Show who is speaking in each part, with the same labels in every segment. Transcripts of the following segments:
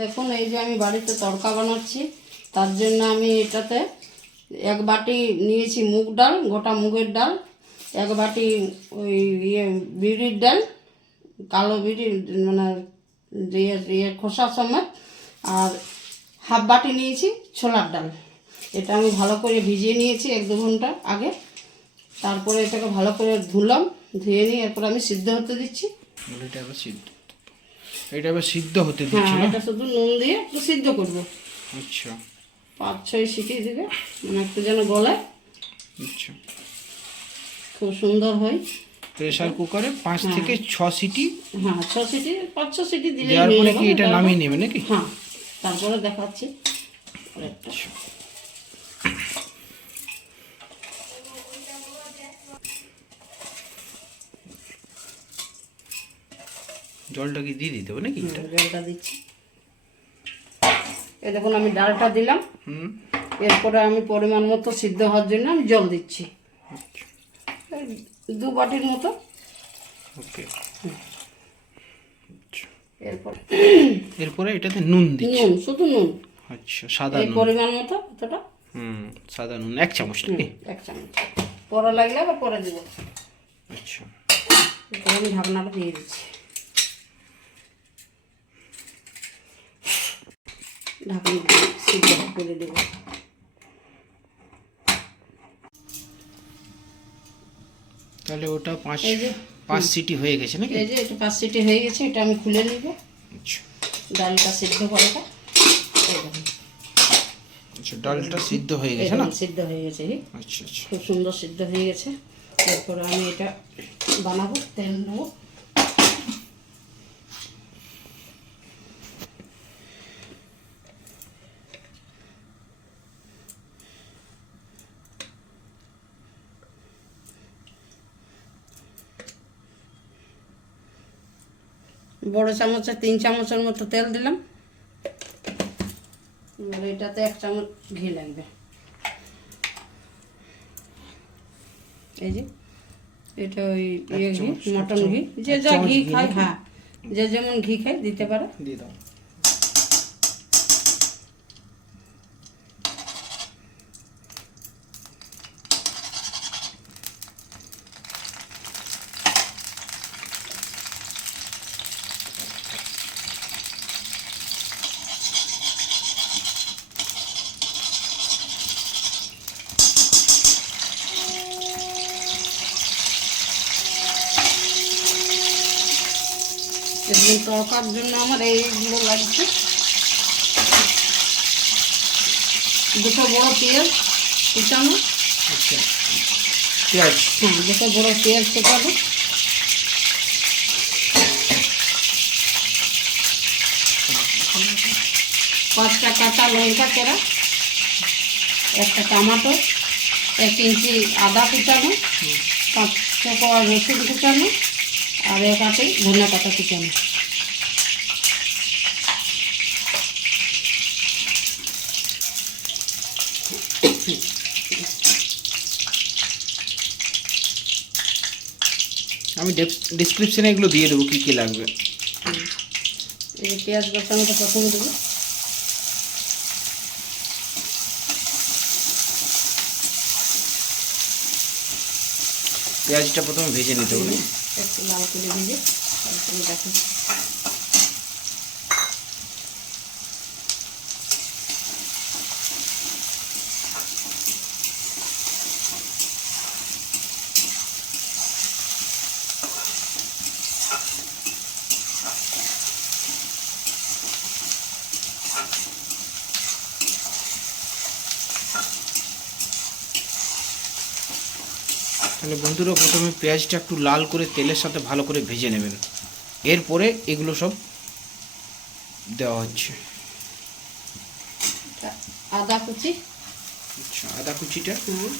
Speaker 1: দেখুন, এই যে আমি বাড়িতে তড়কা বানাচ্ছি, তার জন্য আমি এটাতে এক বাটি নিয়েছি মুগ ডাল, গোটা মুগের ডাল, এক বাটি ওই ইয়ে বিউরির ডাল, কালো বিড়ি মানে ইয়ে ইয়ে খোসা সমেত, আর হাফ বাটি নিয়েছি ছোলার ডাল। এটা আমি ভালো করে ভিজিয়ে নিয়েছি এক দু ঘণ্টা আগে। তারপরে এটাকে ভালো করে ধুলাম, ধুয়ে নিয়ে এরপর আমি সিদ্ধ হতে দিচ্ছি।
Speaker 2: সিদ্ধ। এটা আবার সিদ্ধ হতে
Speaker 1: হ্যাঁ
Speaker 2: না?
Speaker 1: এটা শুধু নুন দিয়ে একটু সিদ্ধ করব।
Speaker 2: আচ্ছা।
Speaker 1: পাঁচ ছয় সিটি দিবে মানে একটু যেন গলায়।
Speaker 2: আচ্ছা।
Speaker 1: খুব সুন্দর হয়।
Speaker 2: প্রেসার কুকারে পাঁচ থেকে ছ সিটি?
Speaker 1: হ্যাঁ ছ সিটি পাঁচ ছ সিটি দিলে
Speaker 2: দেওয়ার কি এটা নামিয়ে নেবে নাকি?
Speaker 1: হ্যাঁ তারপরে দেখাচ্ছি। আরেকটা।
Speaker 2: জলটা কি দিয়ে দিতে হবে নাকি?
Speaker 1: জলটা দিচ্ছি। এ দেখুন আমি ডালটা দিলাম।
Speaker 2: হুম।
Speaker 1: এরপরে আমি পরিমাণ মতো সিদ্ধ হওয়ার জন্য আমি জল দিচ্ছি। দু বাটির মতো।
Speaker 2: ওকে।
Speaker 1: এরপর
Speaker 2: এরপরে এটাতে নুন দিচ্ছি।
Speaker 1: নুন শুধু নুন।
Speaker 2: আচ্ছা সাদা
Speaker 1: এই
Speaker 2: নুন।
Speaker 1: পরিমাণ মতো অতটা
Speaker 2: হুম সাদা নুন এক চামচ নাকি?
Speaker 1: এক চামচ। পরে লাগলে আবার পরে দেবো।
Speaker 2: আচ্ছা।
Speaker 1: আমি ঢাকনাটা দিয়ে দিচ্ছি। ঢাকনা দিয়ে সিদ্ধ করে দেবো।
Speaker 2: তাহলে ওটা পাঁচ পাঁচ সিটি হয়ে গেছে নাকি?
Speaker 1: এই যে এটা পাঁচ সিটি হয়ে গেছে এটা আমি খুলে নিব।
Speaker 2: আচ্ছা।
Speaker 1: ডালটা সিদ্ধ করাটা।
Speaker 2: আচ্ছা ডালটা সিদ্ধ হয়ে গেছে না?
Speaker 1: সিদ্ধ হয়ে গেছে।
Speaker 2: আচ্ছা আচ্ছা।
Speaker 1: খুব সুন্দর সিদ্ধ হয়ে গেছে। এরপর আমি এটা বানাবো তেল নেব। বড় চামচে তিন চামচের মতো তেল দিলাম। এবার এটাতে এক চামচ ঘি লাগবে। এই যে এটা ওই ইয়ে ঘি মটন ঘি যে যা ঘি খায় হ্যাঁ যে যেমন ঘি খায় দিতে পারে।
Speaker 2: দিয়ে দাও।
Speaker 1: তরকার জন্য আমার এইগুলো লাগছে। দুটো বড় পেঁয়াজ কুচানো।
Speaker 2: আচ্ছা। পেঁয়াজ।
Speaker 1: হ্যাঁ দুটো বড় পেঁয়াজ কুচানো পাঁচটা কাঁচা লঙ্কা চেরা একটা টমাটো এক ইঞ্চি আদা কুচানো পাঁচ কোয়া রসুন কুচানো আর এক আটে ধনে পাতা কুচানো।
Speaker 2: আমি ডিসক্রিপশনে এগুলো দিয়ে দেবো কী কী লাগবে।
Speaker 1: এই পেঁয়াজ বাটানোটা প্রথমে দেবো
Speaker 2: পেঁয়াজটা প্রথমে ভেজে নিতে হবে।
Speaker 1: একটু লাল করে ভেজে তারপরে দেখো।
Speaker 2: তাহলে বন্ধুরা প্রথমে পেঁয়াজটা একটু লাল করে তেলের সাথে ভালো করে ভেজে নেবেন। এরপরে এগুলো সব দেওয়া হচ্ছে।
Speaker 1: আদা কুচি।
Speaker 2: আচ্ছা আদা কুচিটা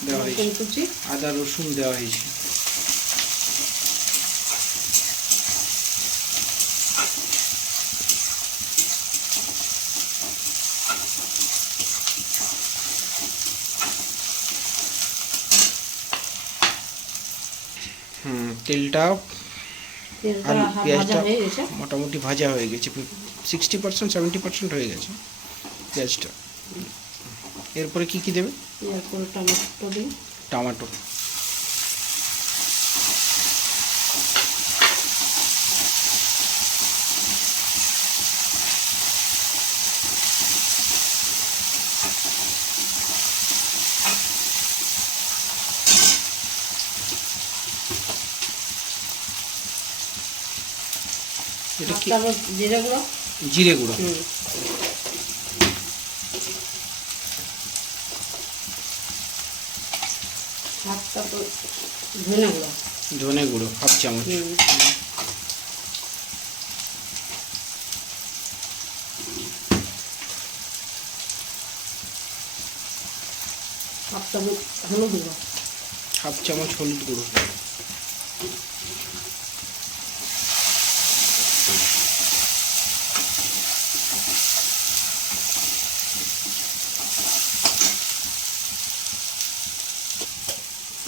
Speaker 2: দেওয়া হয়েছে।
Speaker 1: কুচি।
Speaker 2: আদা রসুন দেওয়া হয়েছে। হুম তেলটা
Speaker 1: আর
Speaker 2: আলু পেঁয়াজটা মোটামুটি ভাজা হয়ে গেছে সিক্সটি পার্সেন্ট সেভেন্টি পার্সেন্ট হয়ে গেছে পেঁয়াজটা। এরপরে কী কী দেবে?
Speaker 1: এরপরে টমেটো দিই।
Speaker 2: টমেটো।
Speaker 1: তারপর জিরে গুঁড়ো?
Speaker 2: জিরে গুঁড়ো।
Speaker 1: হুম। হাফ কাপ ধনে গুঁড়ো।
Speaker 2: ধনে গুঁড়ো হাফ চামচ।
Speaker 1: হাফ চামচ হলুদ গুঁড়ো।
Speaker 2: হাফ চামচ হলুদ গুঁড়ো।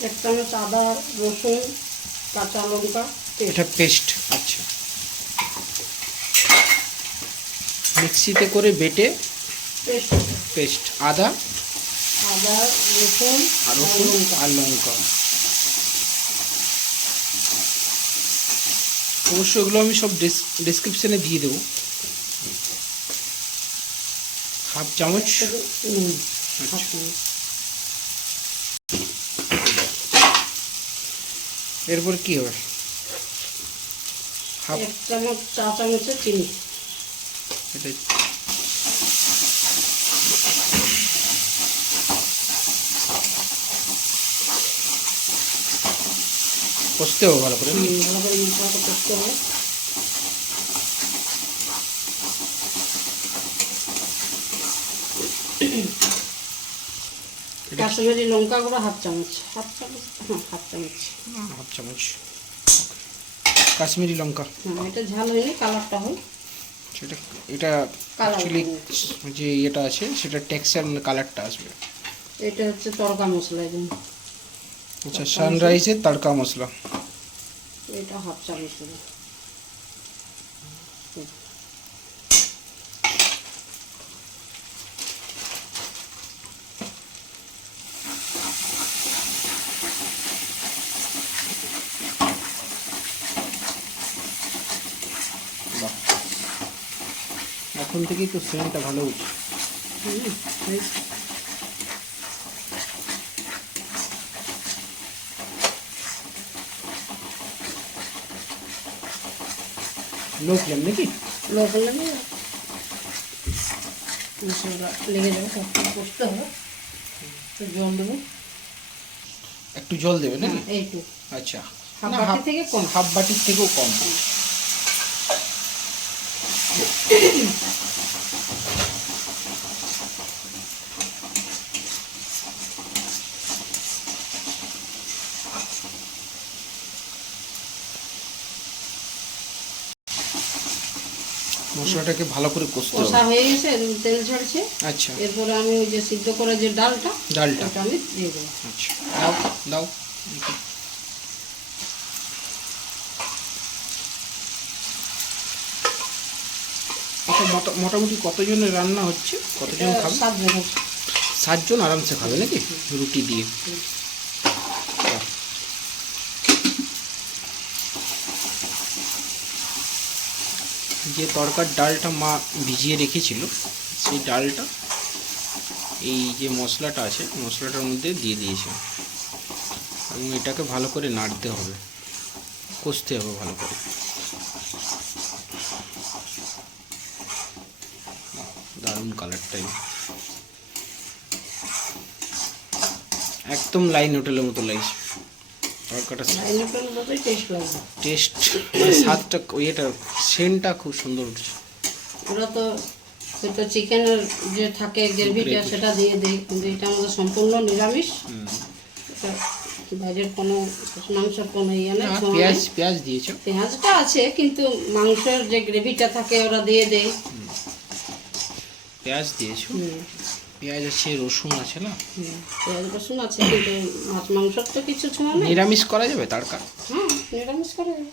Speaker 1: এক চামচ আদা রসুন কাঁচা লঙ্কা।
Speaker 2: এটা পেস্ট। আচ্ছা। মিক্সিতে করে বেটে
Speaker 1: পেস্ট।
Speaker 2: পেস্ট। আদা।
Speaker 1: আদা রসুন
Speaker 2: আর রসুন
Speaker 1: লঙ্কা।
Speaker 2: আর লঙ্কা। অবশ্য এগুলো আমি সব ডিসক্রিপশনে দিয়ে দেবো। হাফ চামচ। আচ্ছা।
Speaker 1: হাফ চামচ।
Speaker 2: এরপর কি হবে? হাফ
Speaker 1: চামচ চা চামচের চিনি।
Speaker 2: এটা কষতে হবে ভালো করে।
Speaker 1: ভালো করে মশলাটা করতে হবে। কাশ্মীরি লঙ্কা গুঁড়ো হাফ চামচ। হাফ চামচ? হ্যাঁ হাফ চামচ।
Speaker 2: হাফ চামচ। কাশ্মীরি লঙ্কা।
Speaker 1: হ্যাঁ এটা ঝাল হয়নি কালারটা হয়।
Speaker 2: সেটা এটা অ্যাকচুয়ালি যে ইয়েটা আছে সেটা টেক্সচার মানে কালারটা আসবে।
Speaker 1: এটা হচ্ছে তড়কা মশলা একদম
Speaker 2: আচ্ছা সানরাইজের তাড়কা মশলা।
Speaker 1: এটা হাফ চামচ। দেবো
Speaker 2: এখন থেকেই তো সেন্টটা ভালো
Speaker 1: হুম,
Speaker 2: লো ফ্লেম নাকি?
Speaker 1: লো করলে না লেগে যাবে সব করতে হবে। তো জল দেবো।
Speaker 2: একটু জল দেবে নাকি?
Speaker 1: হ্যাঁ, এইটু
Speaker 2: আচ্ছা।
Speaker 1: হাফ
Speaker 2: না,
Speaker 1: বাটি থেকে কম।
Speaker 2: হাফ বাটির থেকেও কম। মশলাটাকে ভালো করে কষতে হবে।
Speaker 1: কষা হয়ে গেছে তেল ছাড়ছে
Speaker 2: আচ্ছা।
Speaker 1: এরপরে আমি ওই যে সিদ্ধ করা যে ডালটা
Speaker 2: ডালটা।
Speaker 1: আমি দিয়ে দেবো।
Speaker 2: আচ্ছা। দাও দাও এটা মোটা- মোটামুটি কতজনের রান্না হচ্ছে? কতজন খাবে? সাতজন আরামসে খাবে নাকি? রুটি দিয়ে? যে তরকার ডালটা মা ভিজিয়ে রেখেছিল সেই ডালটা এই যে মশলাটা আছে মশলাটার মধ্যে দিয়ে দিয়েছে। এবং এটাকে ভালো করে নাড়তে হবে কষতে হবে ভালো করে। দারুণ একদম লাইন হোটেলের মতো লাগছে তরকাটা
Speaker 1: টেস্ট
Speaker 2: স্বাদটা ইয়েটা সেন্টটা খুব সুন্দর উঠছে।
Speaker 1: ওরা তো হয়তো চিকেনের যে থাকে গ্রেভিটা সেটা দিয়ে দেয়। কিন্তু এটা আমাদের সম্পূর্ণ নিরামিষ। বাইরের কোনো মাংসের কোনো ইয়ে নেই।
Speaker 2: পেঁয়াজ পেঁয়াজ দিয়েছ?
Speaker 1: পেঁয়াজটা আছে কিন্তু মাংসের যে গ্রেভিটা থাকে ওরা দিয়ে দেয়।
Speaker 2: পেঁয়াজ দিয়েছ? পেঁয়াজ আছে রসুন আছে না?
Speaker 1: পেঁয়াজ রসুন আছে কিন্তু মাছ মাংসর তো কিছু ছোঁয়া নেই।
Speaker 2: নিরামিষ করা যাবে তারকা
Speaker 1: হ্যাঁ নিরামিষ করে দেবে।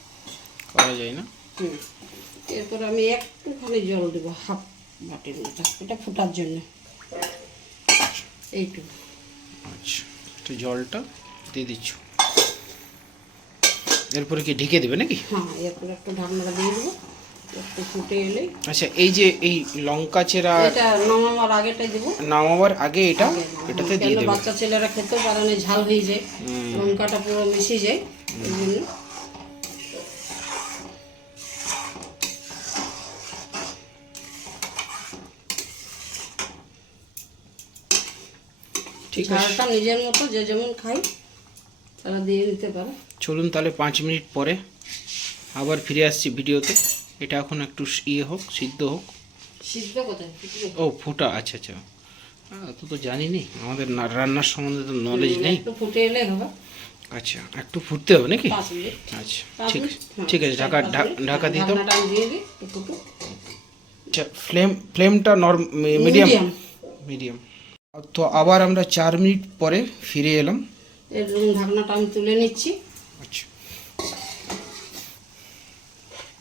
Speaker 2: করা যায় না?
Speaker 1: এরপর আমি একটুখানি জল দেবো হাফ বাটির মতো। এটা ফোটার জন্য। এইটুকু।
Speaker 2: আচ্ছা একটু জলটা দিয়ে দিচ্ছ। এরপরে কি ঢেকে দেবে নাকি?
Speaker 1: হ্যাঁ এরপরে একটু ঢাকনাটা দিয়ে দেবো। একটু ফুটে এলে
Speaker 2: আচ্ছা এই যে এই লঙ্কা চেরা
Speaker 1: এটা নামাবার আগেটাই দেবো।
Speaker 2: নামাবার আগে এটা এটাতে দিয়ে দেবে।
Speaker 1: বাচ্চা ছেলেরা খেতেও পারে না ঝাল হয়ে যায়। লঙ্কাটা পুরো মিশে যায় এই জন্য।
Speaker 2: ঠিক আছে।
Speaker 1: ঝালটা নিজের মতো যে যেমন খাই তারা দিয়ে নিতে পারে।
Speaker 2: চলুন তাহলে পাঁচ মিনিট পরে আবার ফিরে আসছি ভিডিওতে। এটা এখন একটু ইয়ে হোক সিদ্ধ হোক।
Speaker 1: সিদ্ধ কোথায়?
Speaker 2: ও ফুটা আচ্ছা আচ্ছা। অত তো জানি নি আমাদের রান্নার সম্বন্ধে তো নলেজ নেই।
Speaker 1: একটু ফুটে এলে হবে
Speaker 2: আচ্ছা একটু ফুটতে হবে নাকি? আচ্ছা ঠিক?
Speaker 1: হ্যাঁ,
Speaker 2: ঠিক আছে ঢাকা
Speaker 1: পাঁচ
Speaker 2: ঢা-
Speaker 1: মিনিট।
Speaker 2: ঢাকা দিয়ে দাও। আচ্ছা ফ্লেম ফ্লেমটা নর্ম মিডিয়াম মিডিয়াম তো আবার আমরা চার মিনিট পরে ফিরে এলাম।
Speaker 1: এর ঢাকনাটা আমি তুলে নিচ্ছি।
Speaker 2: আচ্ছা।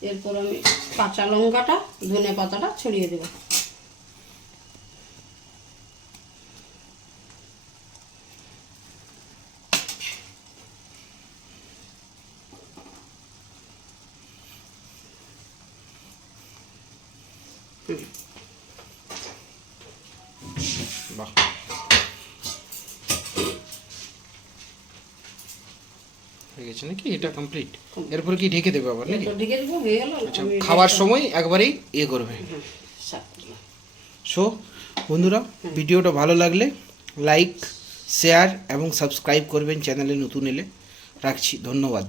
Speaker 1: এরপর আমি কাঁচা লঙ্কাটা ধনে পাতাটা ছড়িয়ে দেবো।
Speaker 2: হয়ে গেছে নাকি? এটা কমপ্লিট এরপরে কি ঢেকে দেবে আবার নাকি?
Speaker 1: ঢেকে দেবো হয়ে গেল
Speaker 2: আচ্ছা খাওয়ার সময় একবারেই ইয়ে করবে।
Speaker 1: দিলাম।
Speaker 2: সো বন্ধুরা ভিডিওটা ভালো লাগলে লাইক শেয়ার এবং সাবস্ক্রাইব করবেন চ্যানেলে নতুন এলে। রাখছি ধন্যবাদ।